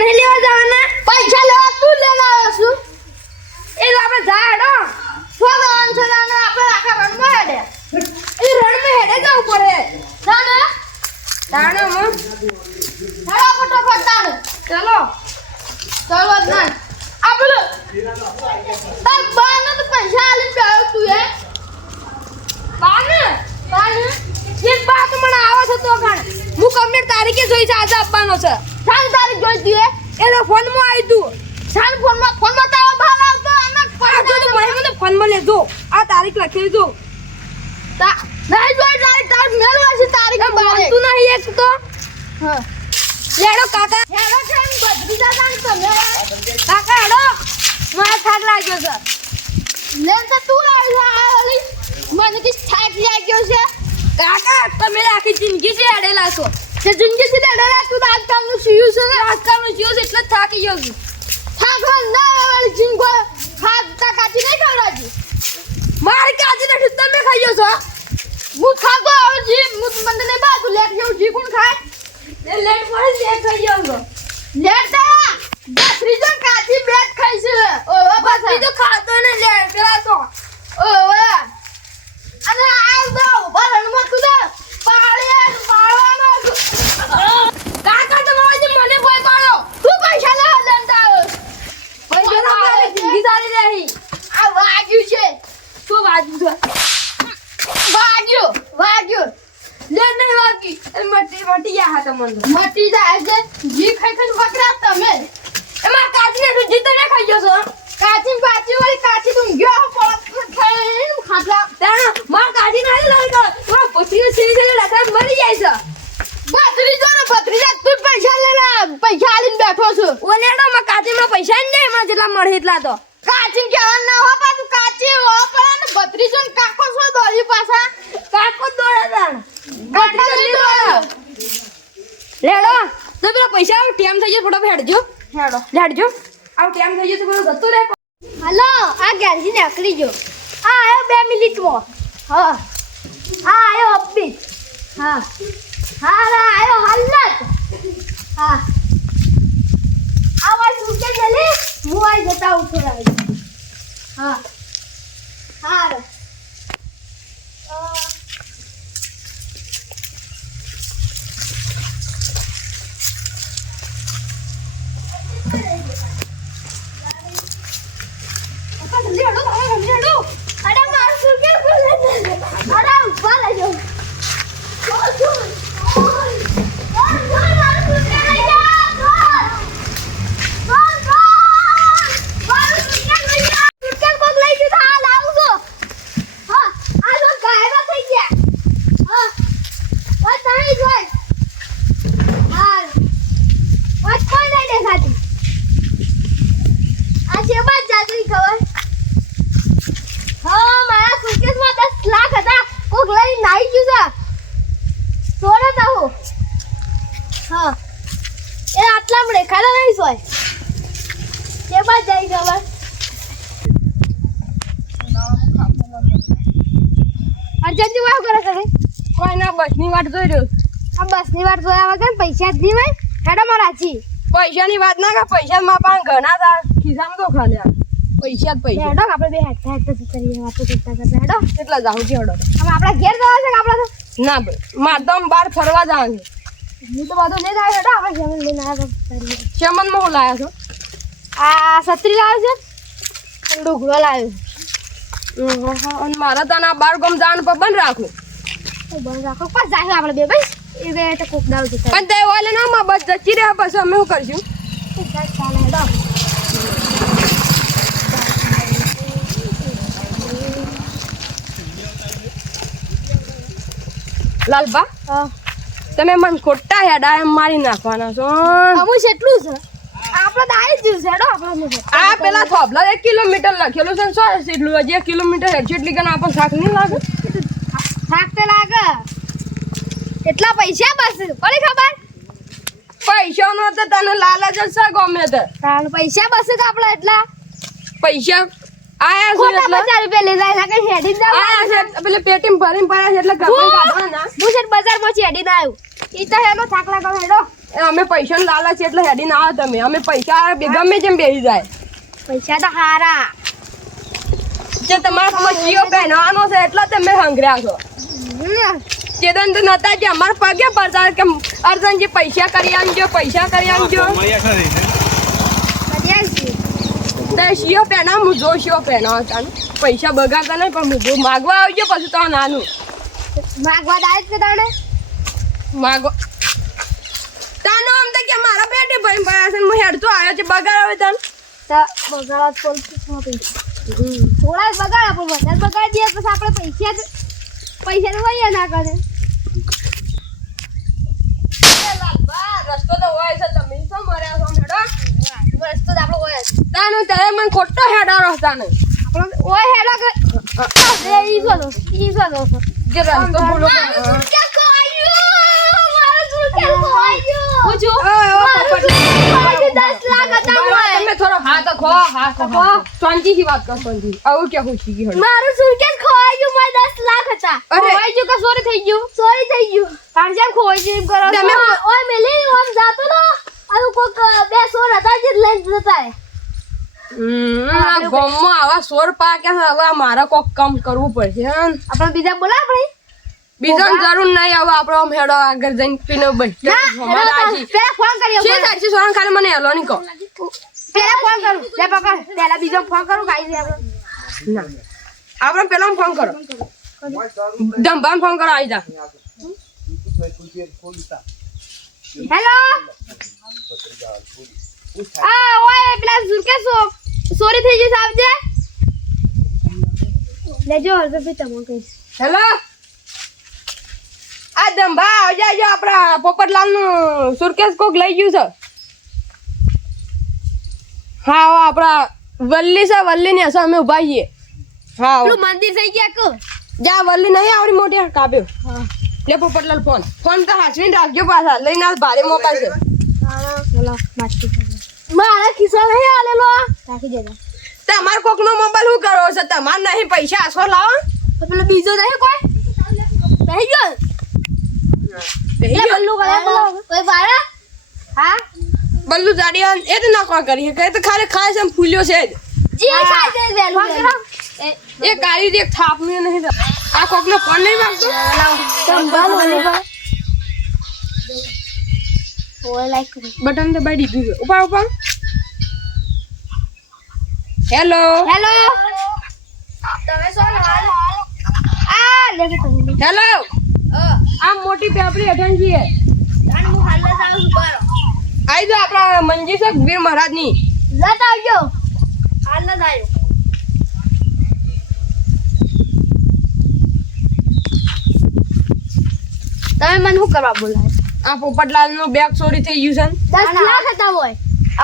નહીં લેવા જવાના પૈસા લેવા તું લેવા આવ્યો છું એ તો આપણે જાડો છોકરાને છોકરાને આપણે આખા રણમાં હેડે એ રણમાં હેડે જવું પડે તાને તાણોમાં હેડો ફટાફટ તાને ચલો ચાલો જ ના આપણે તાર બાને તો પૈસા આલીને બેઠો તું હે બાને બાને એક બાત મને આવો છે તો ગણ હું કમ્પ્લીટ તારીખે જોઈ છે આજે આપવાનો છે સાંજ તારીખ જોઈતી હે એ તો ફોનમાં આવી તું સાંજ ફોનમાં તારો ભાવ આવતો અને આ જો તો ભાઈ મને ફોનમાં લેજો આ તારીખ લખી જો નહીં જોઈ તારીખ મેળવા છે તારીખ બારે તું નહીં એક તો હા લેડો કાકા હેડો છે બદલી દાદા તમે કાકા હેડો મને થાક લાગ્યો છે લેન તો તું આવી મને કે થાક લાગ્યો છે કાકા તમે આખી જિંદગી છે હેડેલા છો તે જિંદગી થી ડરેલા તું આજકાલનું સીયું છે ને આજકાલનું જીવ છે એટલે જ થાકી ગયો છું થાકવા ના વાળી જીંગો ખાતા કાચી નહીં ખવડાવતી મારે કાજી નથી તમે ખાઈ છો હું ખાતો હવે જી મને નહીં બાજુ લેટ જેવું જી કોણ ખાય એ લેટ પડે છે ખાઈ ગયો છો લેટા ત્રીજો કાચી બેટ ખાઈ છે ઓવા પાછા તો ખાતો ને લેટ પેલા તો ઓવા અને આ દો ભરણમાં તું દે પાળવાનો કાકા તમારે જે મને ભય પાડો તું પૈસા લેવા દેતા પૈસા જિંદગી સારી રહી આ વાગ્યું છે શું વાજુ છે વાગ્યું લે નહીં વાગી મટી ગયા હતા મને મટી જાય છે જી ખાઈ ખાઈ વકરા તમે એમાં કાચી ને જીતે ને ખાઈ ગયો છો કાચી પાચી વાળી કાચી તું ગયો પડત ખાઈને ખાટલા તાણ માર કાચી ના લાવી તો પથરી સીરી સીરી લખા મરી જાય છે ભત્રીજા તું પૈસા લેલા પૈસા આલીને બેઠો છું ઓલેડો માં કાચી માં પૈસા ને એમાં જેટલા મળે એટલા તો કાચી કેવા ના હો પાછું કાચી હો પણ ભત્રીજો ને કાકો છો દોરી પાછા કાકો દોડે તાણ કાકા નહીં દોડ્યો લેડો તો પેલા પૈસા ટેમ થઈ ગયો ફટાફટ હેડજો હેડો હેડજો આવ ટેમ થઈ ગયો તો પેલો જતો રે હલો આ ગેરજી નીકળી ગયો આ આયો 2 મિનિટમાં હા આ આયો અબ્બી હા હા આયો હાલત હા આવાજ રૂકે જલે હું આઈ જતા ઉઠો આવી હા હા રે હા એ આટલા મળે ખાડા નહીં સોય કે બાદ જાય ખબર અર્જનજી વાવ કરે કરે કોઈ ના બસની વાટ જોઈ રહ્યો આ બસની વાર જોયા વગર પૈસા જ નહીં ભાઈ હેડો મારાજી પૈસાની વાત ના કર પૈસા માં પણ ઘણા તા ખિસ્સામાં તો ખાલ્યા પૈસા જ પૈસા હેડો આપણે બે હેડતા હેડતા કરીએ વાતો કરતા કરતા હેડો કેટલા જાવ છે હેડો હવે આપણા ઘેર જવા છે કે આપણા ના ભાઈ માર તો બહાર ફરવા જવાનું છે હું તો બધું લઈને આવ્યો હેડો આપણે જમીન લઈને આવ્યા કરીએ ચમનમાં હું લાવ્યો છો આ છત્રી લાવ્યો છે અને ડુગરો લાવ્યો અને મારા તને બાર ગમ જવાનું પર બંધ રાખું છે બંધ રાખો પાસ જાય આપણે બે ભાઈ એ બે તો કોક દાવ જતા પણ તે ઓલે ના માં બસ જતી રહ્યા પછી અમે શું કરશું ચાલે હેડો લાલબા તમે મને ખોટા હેડા એમ મારી નાખવાના છો અમુ એટલું છે આપણે તો આવી જ છે હેડો આપણે આ પેલા થોભલા 1 કિલોમીટર લખેલું છે ને શું હશે એટલું હજી 1 કિલોમીટર હેડશે એટલી કને આપણને શાક નહીં લાગે થાક તો લાગે એટલા પૈસા બસ પડી ખબર પૈસાનો તો તને લાલચ જ છે ગમે તે તાર પૈસા બસ કે આપણા એટલા પૈસા આયા છે ખોટા એટલે 50 રૂપિયા લઈ જાય લાગે હેડી જાવ આયા છે પેલે પેટીમાં ભરીને પડ્યા છે એટલે ગમે કાઢવાના હું છે બજાર પછી હેડી ના આવ્યું ઈ તો હેલો થાક લાગે હેડો એ અમે પૈસાનો લાલચ છે એટલે હેડી ના આવે તમે. અમે પૈસા ગમે જેમ બેસી જાય. પૈસા તો હારા. જે તમારા પગ જીઓ પહેરવાનો છે એટલે તમે હંગર્યા છો. ચેતન તો નતા જે અમારા પગે પડતા કે અર્જન જે પૈસા કરી આનજો પૈસા કરી આનજો. તે શિયો પહેના હું જો શિયો પહેના હતા પૈસા બગાડતા નહીં પણ હું માગવા આવજો પછી તો નાનું માગવા દાય કે તાણે માગો તાનો આમ તો કે મારા પેટે ભાઈ ભયા છે હું હેડ તો આવ્યો છે બગાડ આવે તન તો બગાડ થોડા બગાડ પણ વધારે બગાડ દે પછી આપણે પૈસા તો વૈયા ના કરે. રસ્તો તો હોય છે તમે શું મર્યા છો હેડો રસ્તો તો આપણો હોય જ. તાનો ત્યારે મને ખોટો હેડારો તાને આપણો ઓય હેડા કે ઈ જો જે રસ્તો ભૂલો તમે થોડો હાથ ખો શાંતિથી વાત કરો શાંતિ આવું કે ખુશી ગઈ હળ મારું સુરકેસ ખોવાઈ ગયું મારે 10 લાખ હતા. ખોવાઈ ગયું કે ચોરી થઈ ગયું તાણ જેમ ખોવાઈ ગયું એમ કરો તમે ઓય મેલી ઓમ જાતો તો આવું કોક બે સોર હતા જે લઈને જતા ગમમાં આવા સોર પાક્યા છે હવે મારે કોક કામ કરવું પડશે આપણે બીજા બોલા આપણે બીજા જરૂર નહીં હવે આપણે આમ હેડો આગળ જઈને પીને બસ પેલા ફોન કર્યો છે તારી સોરણ ખાલી મને હેલો નહીં કહો પેલા ફોન કરું લે પકડ પેલા બીજો ફોન કરું કાઈ દે આપણે ના આપણે પેલા ફોન કરો દંબાન ફોન કરો આવી જા હેલો ઓય પેલા સુરકેસ સોરી થઈ ગઈ સાબજે લેજો હવે ભી તમો કઈશ. હેલો આ દંભા આવજો આપણા પોપટલાલ નું સુરકેસ કોક લઈ ગયું છે. હા આપણા વલ્લી છે વલ્લી ની હશે અમે ઉભા છીએ. હા પેલું મંદિર થઈ ગયા કે જા વલ્લી નહીં આવડી મોટી કાપ્યો. હા લે પોપટલાલ ફોન તો હાચવીને રાખજો પાછા લઈને આ ભારે મોબાઈલ છે. બોલો માટી મારા ખિસ્સા નહીં આલેલો રાખી દેજો. તમાર કોક નો મોબાઈલ શું કરો છો તમાર નહીં પૈસા આસો લાવો તો પેલો બીજો નહીં કોઈ બેહી ગયો એ બલ્લુ કરે બોલો કોઈ બારા હા બલ્લુ જાડિયા એ તો નાખવા કરી કે તો ખાલી ખાય છે ફૂલ્યો છે જ જી ખાઈ દે વેલું એ કાળી દેખ થાપને નહીં આ કોક નો ફોન નહીં માંગતો સંભાળ ઓલી પર ઓય લાઈક બટન દબાઈ દીધું છે ઉપર ઉપર હેલો હેલો તમે શું હાલ આ લેકે તમે હેલો આ મોટી પેપડી અઠણ છીએ અને હું હાલ જ આવું છું બરો આઈ જો આપણા મંજી છે વીર મહારાજ ની લત આવજો હાલ જ આવ્યો તમે મને શું કરવા બોલાય આ પોપટલાલ નું બેગ ચોરી થઈ ગયું છે 10 લાખ હતા હોય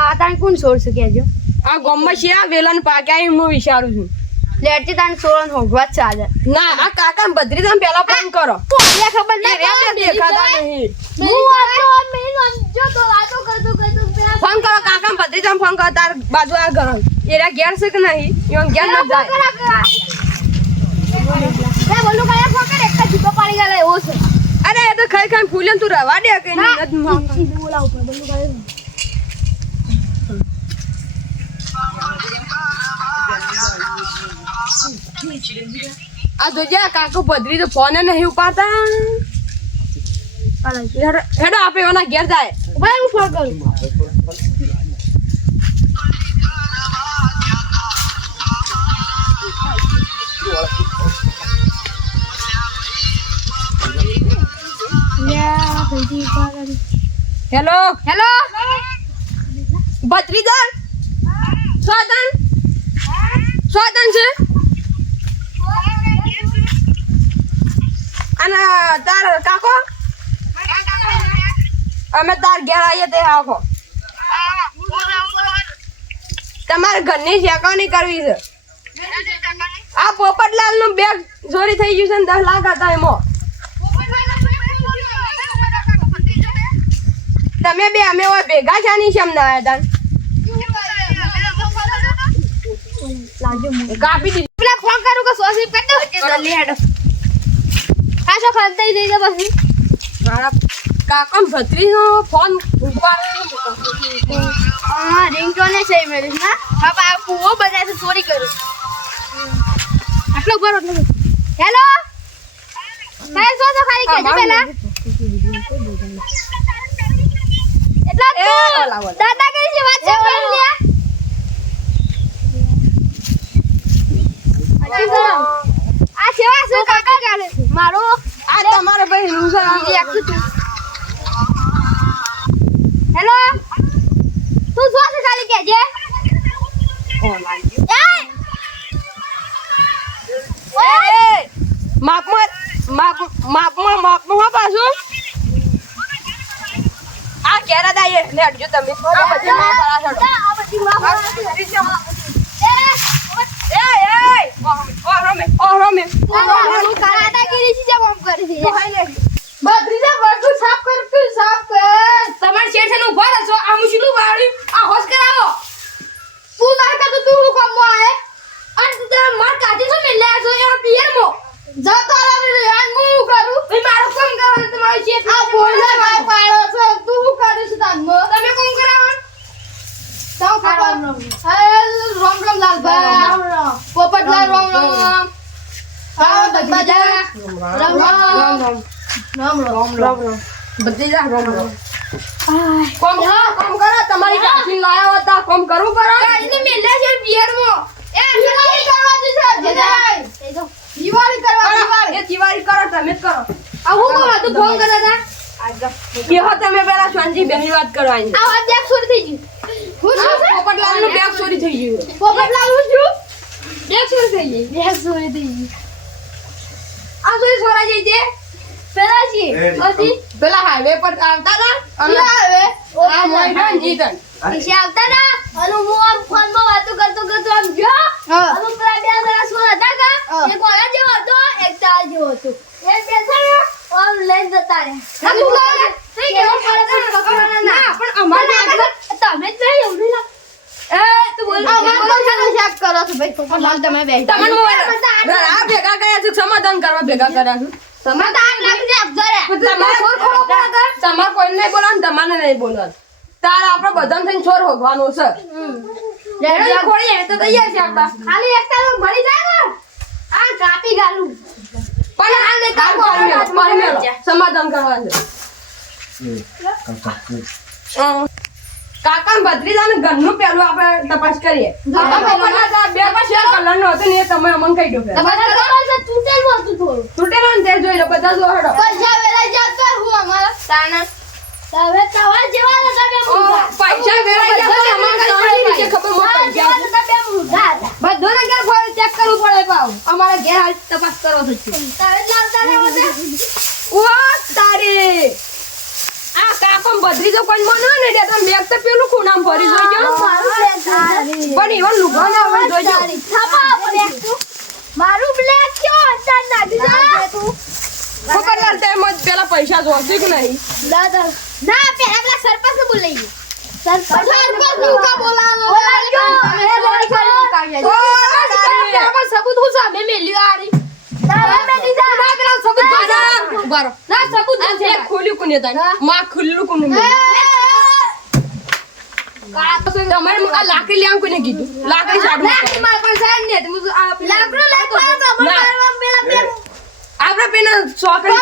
આ તાણ કોણ છોડશે કેજો આ ગોમમાં છે આ વેલન પાક્યા હું વિચારું છું લેટથી તાણ સોળન હોગવા જ ચાલે ના આ કાકા બદ્રી તમે પેલા ફોન કરો કોને ખબર એ રેતે દેખાતા નહીં હું આતો મેં જો તો વાતો કરતો પેલા ફોન કરો કાકા બદ્રી તમે ફોન કરો તાર બાજુ આ ઘર એરા ઘેર છે કે નહીં ઈવન ઘેર ન જાય લે બોલું કયા ફોકર એક જીતો પાડી ગયેલા એવો છે અરે એ તો ખાઈ ખાઈ ફૂલ્યો તું રવા દે કે ઈ બોલા ઉપર બોલું કયા આ તો જ્યાં કાકો બદ્રી તો ફોન નહીં ઉપાડતા હેડો આપે એના ઘેર જાય ભાઈ હું ફોન કરું હેલો હેલો બત્રીદાર સ્વાદન છે અને તાર કાકો અમે તાર ઘેર આવીએ તે આખો તમારે ઘરની ચેકવણી કરવી છે આ પોપટલાલ નું બેગ ચોરી થઈ ગયું છે ને 10 લાખ હતા એમાં તમે બે અમે ભેગા છે ની શેમ ના આવ્યા કાપી દીધી પેલા ફોન કરું કે સોસી કરી દો જલ્દી હેડો હા શું ખાતા દઈ દે પછી મારા કાકા ભત્રીનો ફોન ઉપાડે હા રિંગટોને છે મેરી ના બાપા આ કુવો બજાય છે ચોરી કરું આટલો ઉપર આટલો હેલો મેં જો તો ખાલી કેજો પેલા એટલા એ તું લાવો. દાદાગીરી ની વાત છે કર લે આ સેવા શું કાકા કરે છે મારો આ તમારે ભાઈ રૂસા બીજી એક તું હેલો તું જો છે ખાલી કેજે માપમાં પાછું આ કેરા દાયે લે હટજો તમે આ બધી માં પરા છોડો ઓ રમે તમારે શેઠ છે ઉભા રહો છો આ મુશલું વાળી આ હોશ કરાવો માર કાઢી છો મેલે છો એ પિયર મો ભાઈ મારો કોમ કરવાનું તમારો શેઠ તમે કોમ કરાવો પોપટલાલ રામ રામ બધી જા રોમ રોમ કોમ કરો તમારી કાઠી લાયા હતા કોમ કરવું કરો કાઢીને મેલે છે પિયર મો દિવાળી કરો તમે જ કરો ફોન કરે તા કેહો તમે પેલા શાંતિ બેહી વાત કરવાની આ વાત બેગ ચોરી થઈ ગઈ પોપટલાલ નું બેગ ચોરી થઈ ગયું પોપટલાલ હું છું બેગ ચોરી થઈ ગઈ બેગ ચોરી થઈ ગઈ આ ચોરી છોરા જઈ છે પેલા છી પછી પેલા હાઈવે પર આવતા હતા અને આ મોઈડન જીતન પીછે આવતા ના અને હું આમ ફોન માં વાતો કરતો આમ જો અને પેલા બે જણા સોર હતા કા એક ઓલા જેવો હતો એક તાર જેવો હતો એક બેઠા આમ લઈને જતા રહે થઈ ગયો પકડવાના ના પણ અમારે તમે જ નહીં એવું લાગ એ તું બોલ અમાર તો ચેક કરો છો ભાઈ પોપટલાલ તમે બેઠા તમને મોબાઈલ આ ભેગા કર્યા છે સમાધાન કરવા ભેગા કર્યા છે સમાધાન લાગી દે અબજરે તમારે છોર ખોરો પડે તમારે કોઈને નહીં બોલવાનું તમારે નહીં બોલવાનું તાર આપણે બધાને થઈને છોર હોગવાનો છે લેડો ખોડી તો તૈયાર છે આપડા ખાલી એક તારો મળી જાય ને આ કાપી ગાલું પણ આ ને કાપો મારી મેળો સમાધાન કરવા છે કાકા ભત્રીજાને ઘરનું પેલું આપણે તપાસ કરીએ બે શેર કલરનો હતો ને એ તમે અમને કહી દો તૂટેલું હતું થોડું તૂટેલો ને તે જોઈ લો બધા જો હડો પૈસા વેલા જતો હું અમારા તાના હવે તવા જેવા નતા બે મુઢા પૈસા વેરાઈ ગયા તો અમારે સારી રીતે ખબર મત પડી જેવા નતા બે મુઢા હતા બધોને ઘર ફોન ચેક કરવું પડે પાવ અમારે ઘેર હાલ તપાસ કરો છો તવે લાવતા ને હોતે ઓ તારી આ કાકમ બદરી જો કોઈ મનો ને દે તો બેગ તો પેલું ખૂણામ ભરી જોજો પણ ઈવન લુગા ના આવે જોજો થાપા બ્લેક મારું બ્લેક ક્યો હતા નાખી દે તું ખબર ના તે મત પેલા પૈસા જોશે કે નહીં દાદા ના પેલા સરપંચ ને બોલાઈ સરપંચ નું બોલાવો સબૂત હું સામે મેલ્યું આરી તમારે આ લાકડી લેવાનું કોને કીધું લાકડી સાડું આપણે પેલા ચોકડી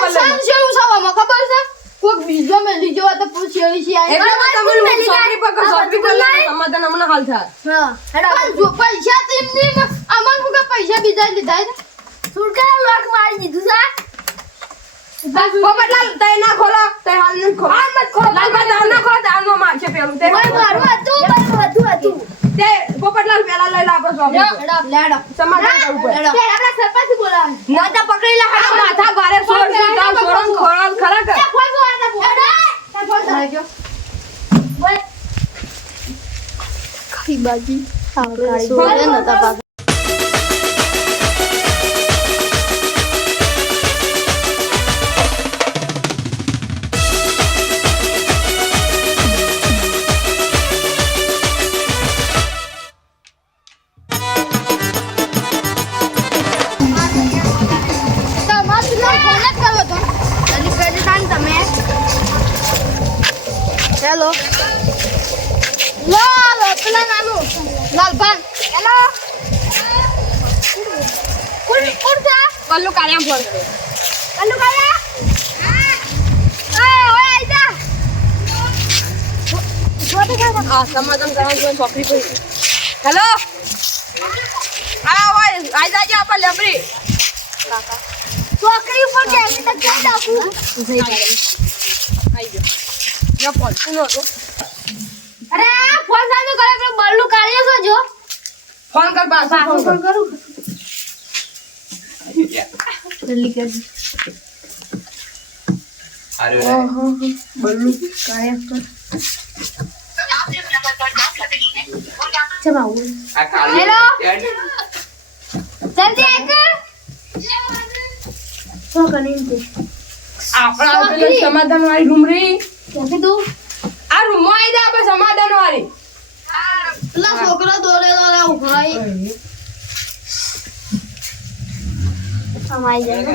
પર કોક બીજો મેલી જો તો પૂછ્યો છે એટલે તમને ચોકડી પર ચોકડી પર સમાધાન હમણાં હાલ થાય હા જો પૈસા તેમને અમન હું પૈસા બીજા લીધા સુરકા લોક મારી દીધું છે પોપટલાલ તય ના ખોલો તય હાલ ન ખોલો હાલ મત ખોલો લાલભાઈ દાવ ના ખોલો દાવ નો મારશે પેલું તે મારું હતું તે પોપટલાલ પેલા લઈ લા આપણે ચોકડી લેડો સમાધાન કરવું પડે તે આપણા સરપંચ બોલાવે નાતા પકડી લા હાડા માથા ભારે સોર દાવ સોરન ખોળાલ ખરા કર ફોન બોલાતા ફોન લાગ્યો બોલ કઈ બાજી આપણે સોરે નતા પાસ હેલો લો લો પેલા નાનું લાલભાન હેલો કોણ છે કલ્લુ કાળિયા ફોન કર્યો. કલ્લુ કાયા ઓય આઈજા હા સમાધાન કરવાની કોઈ છોકરી કોઈ. હેલો હા ઓય આઈ જાજો આપણે લેબરી. છોકરી ઉપર કેવી તક કે ડાકુ આઈ ગયો. યો ફોન સુનો તો. અરે ફોન સાનો કરે પેલો બલ્લુ કાઢ્યો છો જો ફોન કર પાછો ફોન કર. કરું જલ્દી કર બલ્લુ કાળિયા ફોન. હેલો જલ્દી આય શું કરી છે આપણા પેલા સમાધાન વાળી રૂમ રી. કેમ કીધું આ રૂમ માં આઈ જા આપણે સમાધાન વાળી. પેલા છોકરા દોડેલો રે ઉભાઈ સમાઈ જાય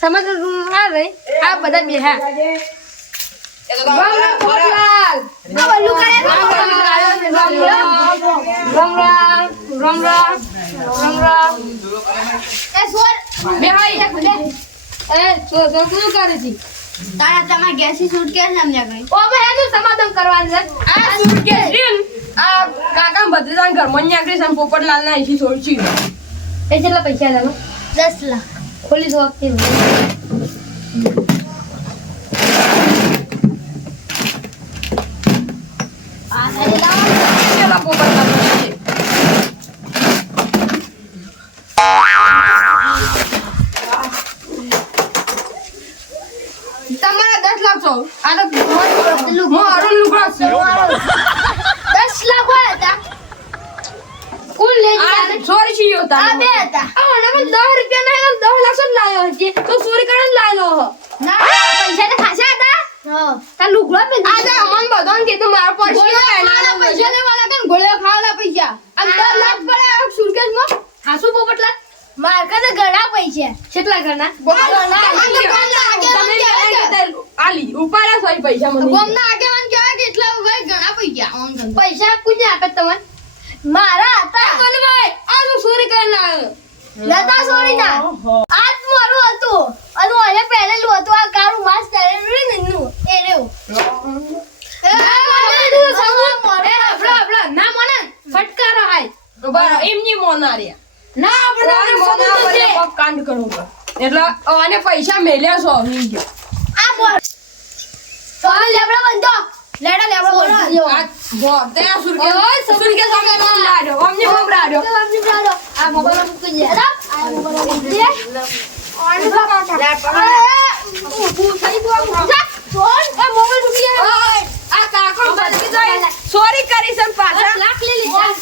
સમાધાન રૂમ આ રે આ બધા બેહા પોપટલાલ. બલ્લુ કાઢ્યો રામ રામ. એ સોર બે ભાઈ. એ શું કરે છે? તારા તમાર ગેસી સૂટ કે છે અમને કઈ ઓ ભાઈ એનું સમાધાન કરવાનું છે. આ સુટકેસ રીન આ કાકા ભદ્રજાન ઘર માં ન્યા છે પોપટલાલ ના એસી છોડછી. એ કેટલા પૈસા લેવા 10 લાખ ખોલી દો આપતી પેલા પોપટલાલ છે. તમારા 10 લાખ છો. આ તો મારું લુગડા છે. 10 લાખ હોય હતા કુલ લઈ આ જાય ચોરી છે યો આ તારે. બે હતા આ મને 10 રૂપિયા ના 10 લાખ જ લાયો છે. તો ચોરી કરીને લાયો હો. ના પૈસા તો ખાસા હતા હા તા લુગડો પે આજે અમન બધાને કીધું મારો પરસ્યો પહેલાનો પૈસા લેવાના કેમ ગોળીઓ ખાવાના પૈસા આ 10 લાખ પડે આ સુરકેસ માં હાસુ પોપટલા માર કાતે ઘણા પૈસા કેટલા ઘણા આલી ઉપાડ્યા સોય પૈસા મને. ગોમના આગેવાન કહેવાય કે એટલા ભાઈ ઘણા પૈસા કોને આપે તમને મારા હતા કોને ભાઈ આ હું ચોરી કરીને આવ્યો લતા ચોરી ના આજ મારું હતું અને ઓને પહેરેલું હતું આ કાળું માસ પહેરેલું ને નન્નું એ રેવ ના મને ફટકારો હાય બરાબર એમની મોનારિયા ના આપણે મોના કાંડ કરવું એટલે આને પૈસા મેલ્યા છો અહીં ગયો. આ બોલ તો લેબડા બંધો લેડા લેબડા બંધો આ બોતે આ સુરકે સામે લાડ્યો અમને મોબરાડ્યો. આ મોબાઈલ મૂકી દે આ મોબાઈલ મૂકી દે ઓન આ કાકો બચી જાય સોરી કરી છે પાછા લાખ લઈ લીધા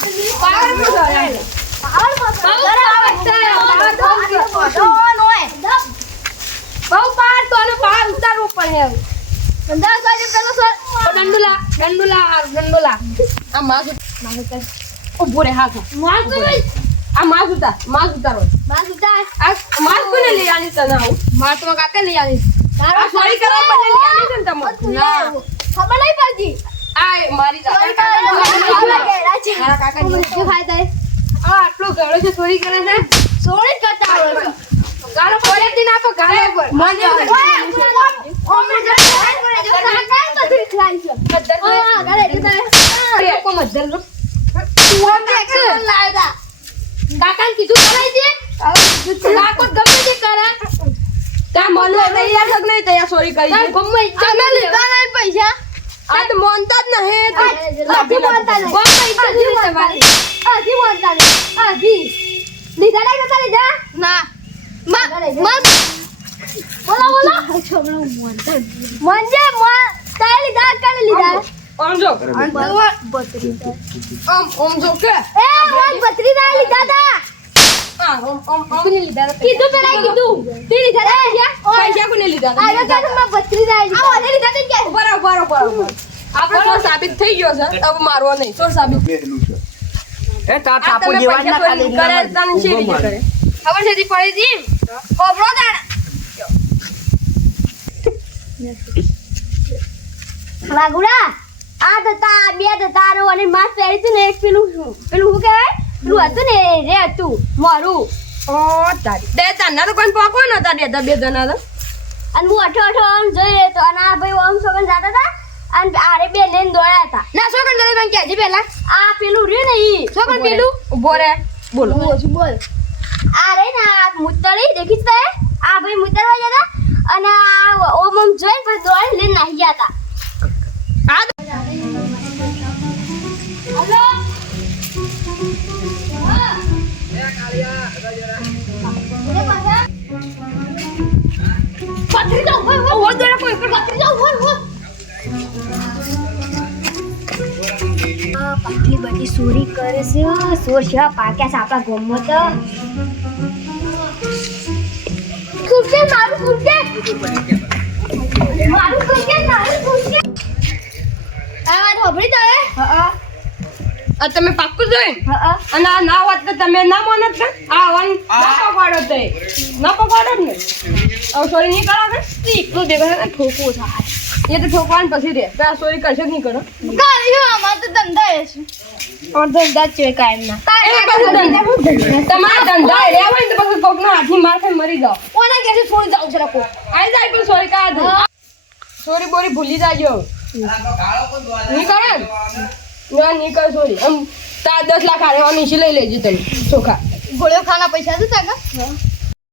પાવર માં ધરાય. બહુ પાર તો આને પાર ઉતારવું પડે. દંડુલા આ માસ ઉભો રે હાથ આ માસ ઉતારો આ માસ કોને લઈ આની તને આવું માર તો કાકા લઈ આવી આ સોરી કરવા બદલે લઈ આની છે ને તમે ના ખબર નહીં પડતી આ મારી મારા કાકાની આ આટલો ગળો છે ચોરી કરે છે સોળી કરતા આવડે છે. ગાળો પડે થી ના ગાળો પર મને ઓમે કાકા બધું ખાઈ છે હા ગાલે દીધા કો મધર લો કાકા કીધું કરાય છે કાકો ગમે તે કરે તા મનો તૈયાર થક નહીં તૈયાર ચોરી કરી છે ગમે તમે લીધા નહીં પૈસા આ તો મોનતા જ નહીં આધી મોનતા નહીં ગમે ઈચ્છા છે તમારી આધી મોનતા નહીં આધી લીધા નહીં નતા લીધા ના બોલો બોલો છોકરો મોનતા મંજે તારે લીધા કાલે લીધા ઓમ જો બત્રી ઓમ જો કે એ ઓમ બત્રી ના લીધા તા આ ઓમ કોને લીધા કીધું પેલા કીધું તે લીધા તા પૈસા કોને લીધા આરે કાલે માં બત્રી ના લીધા આ ઓને લીધા તે કે બરાબર આપણે તો સાબિત થઈ ગયો છે હવે મારવો નહીં તો સાબિત એ તા આ તમે પૈસા ચોરી કરે તને શી રીતે કરે ખબર છે તી પડી તી કોબરો દાણા વાગુડા આ હતા બે હતા અને માસ પહેરી હતી ને એક પેલું શું કહેવાય પેલું હતું ને રે હતું મારું ઓ તારી બે તને તો કોઈ પોકો નતા દેતા બે જણા તો અને હું અઠો આમ જોઈ રહ્યો હતો અને આ ભાઈ ઓમ સોગન જાતા હતા અને આરે બે લઈને દોડ્યા હતા ના શું કરી મને કહેજે પેલા આ પેલું રહ્યું ને ઈ શું કરી પેલું ઉભો રે બોલો બોલ આ રે ને આ મુતળી દેખી તે આ ભાઈ મુતળવા જતા અને આ ઓમ જોઈને પછી દોડી લઈને નાહી ગયા હતા આ હલો પથરી જાવ હો દોડે કોઈ પથરી જાવ હો પટલી બધી ચોરી કરે છે ચોર છે પાક્યા છે આપણા ગામમાં તો કુર્તે મારું કુર્તે મારું કુર્તે આ વાત હોબળી તો હા આ તમે પાક્કું જોઈ હા અને આ ના હોત તો તમે ના માનત ને આ વન ના પકવાડો તે ના પકવાડો ને સોરી નહીં કરો કે એકલું દેખાય ને ઠોકવું થાય એ તો ઠોકવાનું પછી રે તો આ સોરી કરશે જ નહીં કરો ગાડી આમાં તો ધંધા છે और धंधा છે કાયમ ના તમારા ધંધા રે હોય ને તો પછી કોકના હાથની માર ખાઈ મરી જાઓ ઓના કેસે છોડી જાવ છે લોકો આઈ જાય પણ સોરી કા દે સોરી બોરી ભૂલી જાજો નહીં કરે ના નહીં કર સોરી આમ તા 10 લાખ આરે ઓની લઈ લેજો તમે ચોખા ગોળ્યો ખાના પૈસા છે તાકા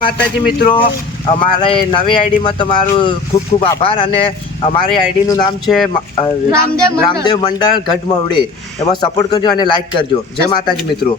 માતાજી મિત્રો અમારે નવી આઈડીમાં તમારું ખૂબ ખૂબ આભાર અને અમારી આઈડીનું નામ છે રામદેવ મંડળ. રામદેવ મંડળ ગઢમવડી એમાં સપોર્ટ કરજો અને લાઈક કરજો જય માતાજી મિત્રો.